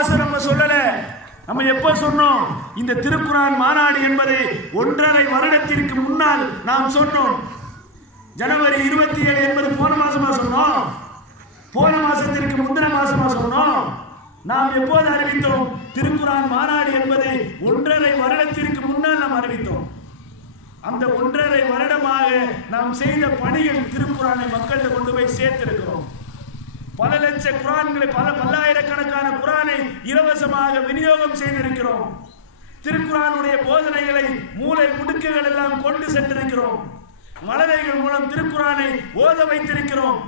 மாசம் நம்ம சொல்லல. நம்ம எப்ப சொன்னோம்? இந்த திருக்குறான் மாநாடு என்பது ஒன்றரை வருடத்திற்கு முன்னால் நாம் சொன்னோம். ஜனவரி இருபத்தி ஏழு என்பது போன மாசமா சொன்னோம்? போன மாசத்திற்கு முந்தின மாசமா சொன்னோம்? நாம் எப்போது அறிவித்தோம்? திருக்குறான் மாநாடு என்பதை ஒன்றரை வருடத்திற்கு முன்னால் நாம் அறிவித்தோம். அந்த ஒன்றரை வருடமாக நாம் செய்த பணிகள் திருக்குறானை மக்கள்கிட்ட கொண்டு போய் சேர்த்திருக்கிறோம். லட்ச குரான்களை பல பல்லாயிரக்கணக்கான குரானை இலவசமாக விநியோகம் செய்திருக்கிறோம். திருக்குறானுடைய போதனைகளை மூளை முடுக்குகள் எல்லாம் கொண்டு சென்றிருக்கிறோம். மலரைகள் மூலம் திருக்குறானை ஓத வைத்திருக்கிறோம்.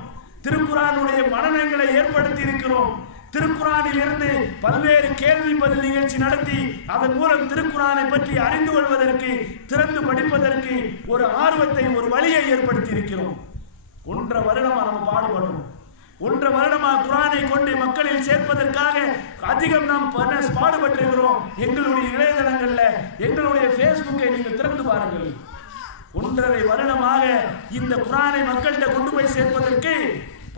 திருக்குறானுடைய மனநங்களை ஏற்படுத்தி இருக்கிறோம் திருக்குறானில் இருந்து பல்வேறு கேள்வி பதில் நிகழ்ச்சி நடத்தி அதன் மூலம் திருக்குறானை பற்றி அறிந்து கொள்வதற்கு திறந்து படிப்பதற்கு ஒரு ஆர்வத்தை ஒரு வழியை ஏற்படுத்தி இருக்கிறோம் ஒன்றரை வருடமா நம்ம பாடுபடுறோம் ஒன்றரை வருடமா குரானை கொண்டு மக்களில் சேர்ப்பதற்காக அதிகம் நாம் பாடுபட்டிருக்கிறோம். எங்களுடைய இணையதளங்கள்ல எங்களுடைய ஃபேஸ்புக்கை நீங்கள் திறந்து பாருங்கள். ஒன்றரை வருடமாக இந்த குரானை மக்கள்கிட்ட கொண்டு போய் சேர்ப்பதற்கு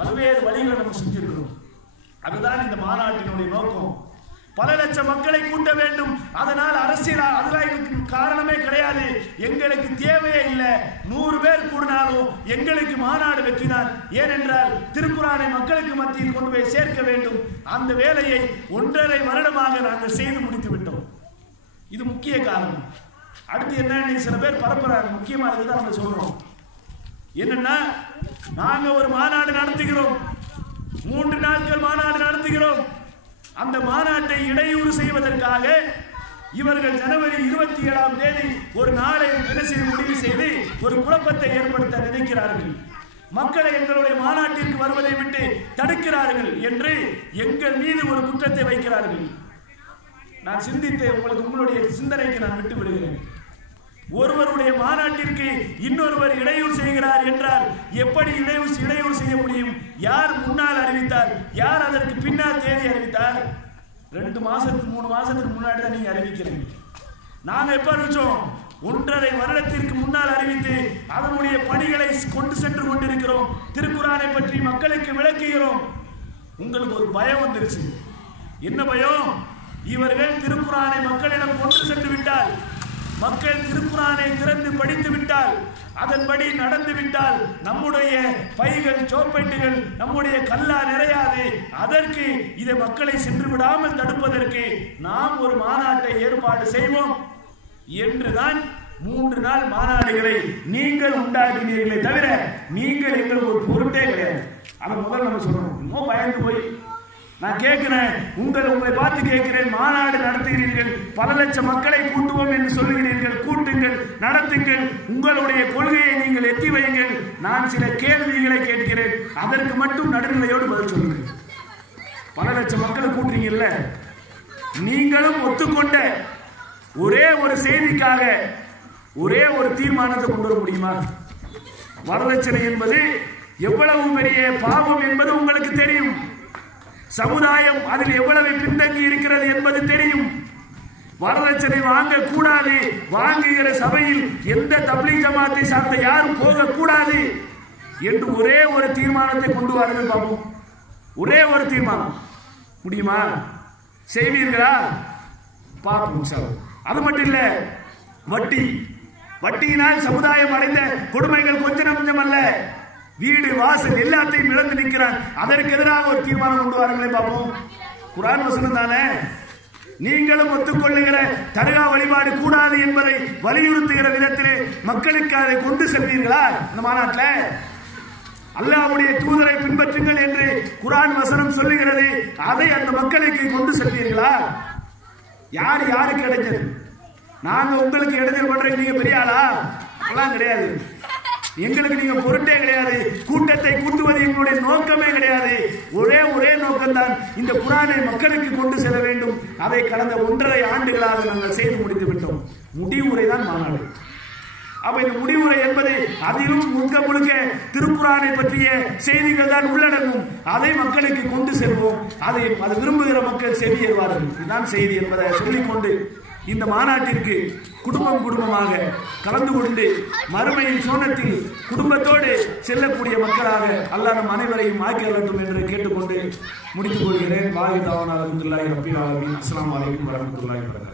பல்வேறு வழிகளை நம்ம செஞ்சிருக்கிறோம். அதுதான் இந்த மாநாட்டினுடைய நோக்கம். பல லட்சம் மக்களை கூட்ட வேண்டும். அதனால் அரசியல் அதெல்லாம் காரணமே கிடையாது. எங்களுக்கு தேவையே இல்லை. நூறு பேர் கூடினாலும் எங்களுக்கு மாநாடு வெற்றினார் ஏனென்றால் திருக்குறானை மக்களுக்கு மத்தியில் கொண்டு போய் சேர்க்க வேண்டும். அந்த வேலையை ஒன்றரை வருடமாக நாங்கள் செய்து முடித்து விட்டோம். இது முக்கிய காரணம். அடுத்து என்ன நீ சில பேர் பரப்புறாங்க. முக்கியமாக இதுதான் நம்ம சொல்றோம். என்னன்னா நாங்கள் ஒரு மாநாடு நடத்துகிறோம். மூன்று நாட்கள் மாநாடு நடத்துகிறோம். அந்த மாநாட்டை இடையூறு செய்வதற்காக இவர்கள் ஜனவரி இருபத்தி ஏழாம் தேதி ஒரு நாளை தினசரி முடிவு செய்து ஒரு குழப்பத்தை ஏற்படுத்த நினைக்கிறார்கள். மக்களை எங்களுடைய மாநாட்டிற்கு வருவதை விட்டு தடுக்கிறார்கள் என்று எங்கள் மீது ஒரு குற்றத்தை வைக்கிறார்கள். நான் சிந்தித்து உங்களுக்கு உங்களுடைய சிந்தனைக்கு நான் விட்டு விடுகிறேன் ஒருவருடைய மாநாட்டிற்கு இன்னொருவர் இடையூறு செய்கிறார் என்றால் எப்படி இடையூறு இடையூறு செய்ய முடியும்? யார் முன்னால் அறிவித்தார்? யார் அதற்கு பின்னால் தேதி அறிவித்தார்? ரெண்டு மாசத்துக்கு மூணு மாசத்துக்கு முன்னாடி தான் நீங்க அறிவிக்கிறீங்க. நாங்க எப்ப அறிவிச்சோம்? ஒன்றரை வருடத்திற்கு முன்னால் அறிவித்து அதனுடைய பணிகளை கொண்டு சென்று கொண்டிருக்கிறோம். திருக்குறானை பற்றி மக்களுக்கு விளக்குகிறோம். உங்களுக்கு ஒரு பயம் வந்துருச்சு. என்ன பயம்? இவர்கள் திருக்குறானை மக்களிடம் கொண்டு சென்று விட்டால் மக்கள் திருக்குறானை திறந்து படித்து விட்டால் அதன்படி நடந்து விட்டால் நம்முடைய பைகள் சோப்பெட்டுகள் நம்முடைய கல்லா நிறையாது. அதற்கு இதை மக்களை சென்று விடாமல் தடுப்பதற்கு நாம் ஒரு மாநாட்டை ஏற்பாடு செய்வோம். என்றுதான் மூன்று நாள் மாநாடுகளை நீங்கள் உண்டாக்கினீர்களே தவிர நீங்கள் எங்களுக்கு ஒரு பொருட்டே கிடையாது. அதை முதல்ல நம்ம சொல்லணும். இன்னும் பயந்து போய் நான் கேட்கிறேன். உங்கள் உங்களை பார்த்து கேட்கிறேன். மாநாடு நடத்துகிறீர்கள். பல லட்சம் மக்களை கூட்டுவோம் என்று சொல்லுகிறீர்கள். கூட்டுங்கள் நடத்துங்கள். உங்களுடைய கொள்கையை நீங்கள் எத்தி வையுங்கள். நான் சில கேள்விகளை கேட்கிறேன். அதற்கு மட்டும் நடுநிலையோடு பதில் சொல்லுங்கள். பல லட்சம் மக்களை கூட்டுறீங்கல்ல? நீங்களும் ஒத்துக்கொண்ட ஒரே ஒரு செய்திக்காக ஒரே ஒரு தீர்மானத்தை கொண்டு வர முடியுமா? வரதட்சணை என்பது எவ்வளவு பெரிய பாவம் என்பது உங்களுக்கு தெரியும். சமுதாயம் அதில் எவ்வளவு பின்தங்கி இருக்கிறது என்பது தெரியும். வரதட்சணை வாங்க கூடாது வாங்குகிற சபையில் எந்த தப்லீக் ஜமாத்தை சார்ந்த யாரும் போகக்கூடாது. என்று ஒரே ஒரு தீர்மானத்தை கொண்டு வாருங்கள் பாபு. ஒரே ஒரு தீர்மானம். முடியுமா? செய்வீர்களா? பார்ப்போம் சார். அது மட்டும் இல்ல வட்டி. வட்டியினால் சமுதாயம் அடைந்த கொடுமைகள் கொஞ்சம் கொஞ்சம் அல்ல. வீடு வாசல் எல்லாத்தையும் இழந்து இருக்கிறார். அதற்கு எதிராக ஒரு தீர்மானம் கொண்டு வாருங்களே பார்ப்போம் குரான் வசனம் தானே? நீங்களும் ஒத்துக்கொள்ளுகிற தர்கா வழிபாடு கூடாது என்பதை வலியுறுத்துகிற விதத்திலே மக்களுக்கு அதை கொண்டு செல்வீர்களா இந்த மாநாட்டில்? அல்லாவுடைய தூதரை பின்பற்றுங்கள் என்று குரான் வசனம் சொல்லுகிறது. அதை அந்த மக்களுக்கு கொண்டு செல்வீர்களா? யார் யாருக்கு இடைஞ்சல்? நாங்க உங்களுக்கு இடைஞ்சல் பண்றதுக்கு நீங்க பெரிய ஆளா? அதெல்லாம் கிடையாது. எங்களுக்கு நீங்க பொருட்டே கிடையாது கூட்டத்தை கூட்டுவது எங்களுடைய நோக்கமே கிடையாது ஒரே ஒரே நோக்கம்தான் இந்த குரானை மக்களுக்கு கொண்டு செல்ல வேண்டும். அதை கடந்த ஒன்றரை ஆண்டுகளாக நாங்கள் செய்து முடித்து விட்டோம். முடிவுரை தான் மாநாடு. அப்ப இந்த முடிவுரை என்பது அதிலும் முழுக்க முழுக்க திருக்குறானை பற்றிய செய்திகள் தான் உள்ளடங்கும். அதை மக்களுக்கு கொண்டு செல்வோம். அதை அது விரும்புகிற மக்கள் செவியேறுவார்கள். இதுதான் செய்தி என்பதை சொல்லிக்கொண்டு இந்த மாநாட்டிற்கு குடும்பம் குடும்பமாக கலந்து கொண்டு மறுமையின் சோனத்தில் குடும்பத்தோடு செல்லக்கூடிய மக்களாக அல்லா நம் அனைவரையும் ஆக்கி வேண்டும் என்று கேட்டுக்கொண்டு முடித்துக் கொள்கிறேன். வாயு தாவன் அலமதுல்லாஹி ரபில் ஆலமீன். அஸ்லாம் அலைக்கும் வரஹ்மத்துல்லாஹி வரகாத்